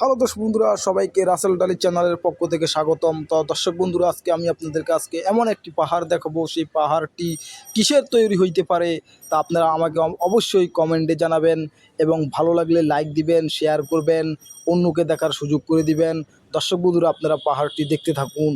Hello দর্শক বন্ধুরা, সবাইকে রাসেল ডালি চ্যানেলের পক্ষ থেকে স্বাগতম। তো দর্শক বন্ধুরা, আজকে আমি আপনাদেরকে আজকে এমন একটি পাহাড় দেখাবো, সেই পাহাড়টি কিসের তৈরি হইতে পারে তা আপনারা আমাকে অবশ্যই কমেন্টে জানাবেন এবং ভালো লাগলে লাইক দিবেন, শেয়ার করবেন, অন্যকে দেখার সুযোগ করে দিবেন। দর্শক বন্ধুরা, আপনারা পাহাড়টি দেখতে থাকুন।